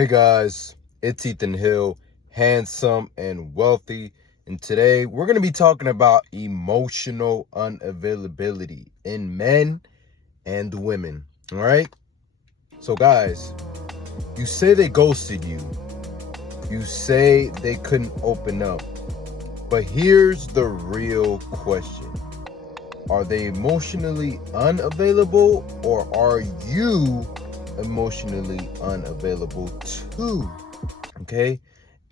Hey guys, it's Ethan Hill, handsome and wealthy, and today we're going to be talking about emotional unavailability in men and women. All right? So guys, you say they ghosted you. You say they couldn't open up. But here's the real question. Are they emotionally unavailable, or are you emotionally unavailable too? Okay?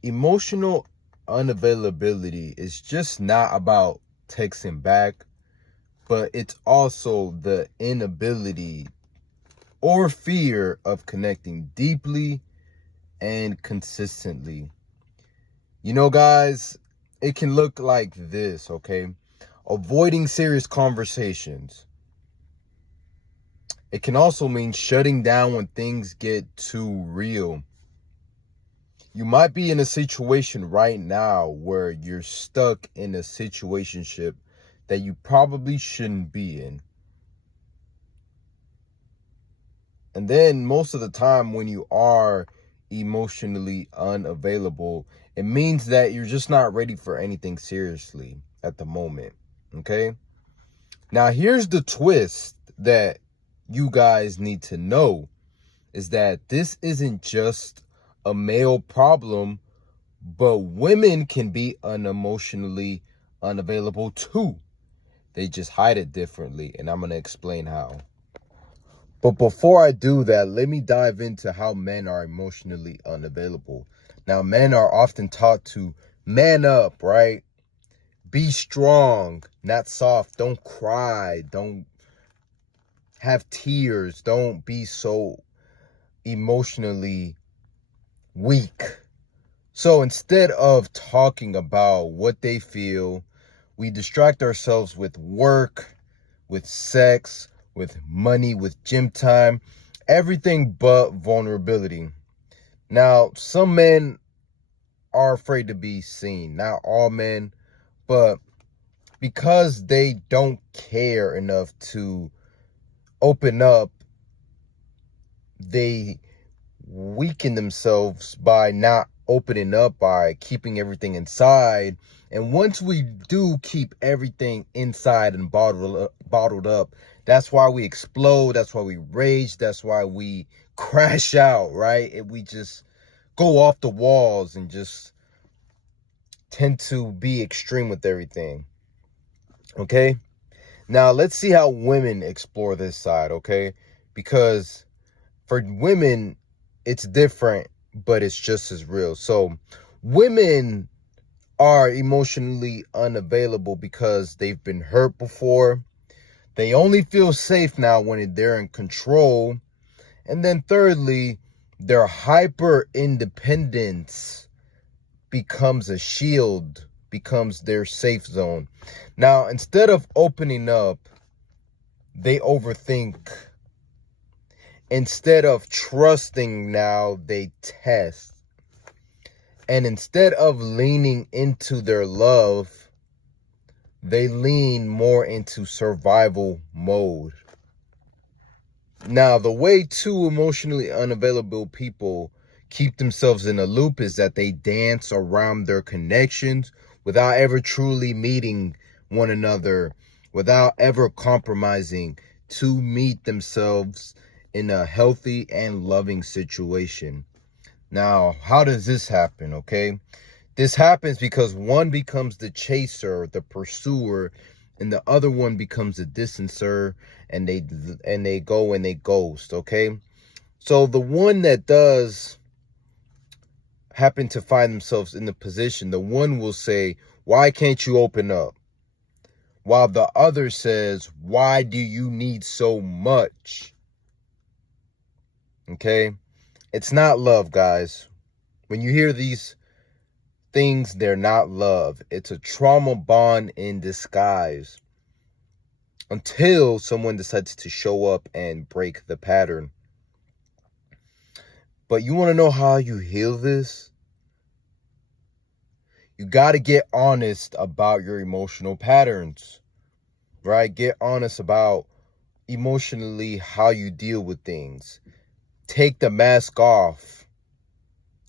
Emotional unavailability is just not about texting back, but it's also the inability or fear of connecting deeply and consistently. You know, guys, it can look like this, okay? Avoiding serious conversations. It can also mean shutting down when things get too real. You might be in a situation right now where you're stuck in a situationship that you probably shouldn't be in. And then most of the time when you are emotionally unavailable, it means that you're just not ready for anything seriously at the moment. Okay? Now here's the twist that you guys need to know is that this isn't just a male problem, but women can be unemotionally unavailable too. They just hide it differently, and I'm going to explain how. But before I do that, let me dive into how men are emotionally unavailable. Now, men are often taught to man up, right? Be strong, not soft. Don't cry. Don't have tears. Don't be so emotionally weak. So instead of talking about what they feel, we distract ourselves with work, with sex, with money, with gym time, everything but vulnerability. Now, some men are afraid to be seen. Not all men, but because they don't care enough to open up, they weaken themselves by not opening up, by keeping everything inside. And once we do keep everything inside and bottled up, that's why we explode, that's why we rage, that's why we crash out, right? And we just go off the walls and just tend to be extreme with everything. Okay? Now let's see how women explore this side, okay? Because for women, it's different, but it's just as real. So women are emotionally unavailable because they've been hurt before. They only feel safe now when they're in control. And then thirdly, their hyper independence becomes a shield, becomes their safe zone. Now, instead of opening up, they overthink. Instead of trusting now, they test. And instead of leaning into their love, they lean more into survival mode. Now, the way two emotionally unavailable people keep themselves in a loop is that they dance around their connections without ever truly meeting one another, without ever compromising to meet themselves in a healthy and loving situation. Now, how does this happen, okay? This happens because one becomes the chaser, the pursuer, and the other one becomes the distancer, and they go and they ghost, okay? So the one that does happen to find themselves in the position, the one will say, "Why can't you open up?" While the other says, "Why do you need so much?" Okay? It's not love, guys. When you hear these things, they're not love. It's a trauma bond in disguise until someone decides to show up and break the pattern. But you want to know how you heal this? You got to get honest about your emotional patterns, right? Get honest about emotionally how you deal with things. Take the mask off.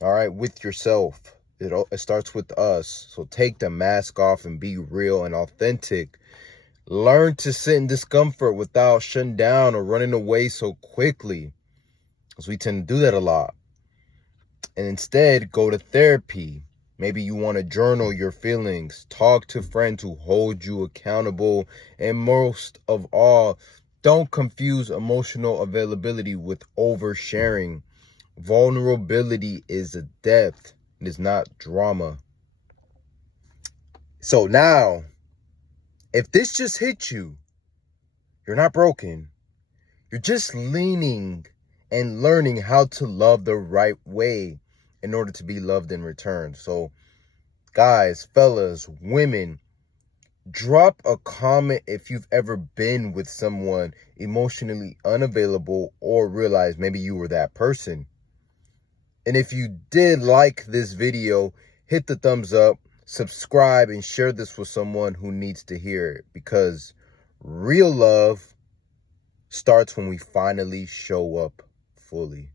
all right, with yourself. It starts with us. So take the mask off and be real and authentic. Learn to sit in discomfort without shutting down or running away so quickly, because we tend to do that a lot. And instead, go to therapy. Maybe you want to journal your feelings, talk to friends who hold you accountable, and most of all, don't confuse emotional availability with oversharing. Vulnerability is a depth. It is not drama. So now, if this just hit you, you're not broken. You're just leaning and learning how to love the right way in order to be loved in return. So, guys, fellas, women, drop a comment if you've ever been with someone emotionally unavailable or realize maybe you were that person. And if you did like this video, hit the thumbs up, subscribe, and share this with someone who needs to hear it, because real love starts when we finally show up fully.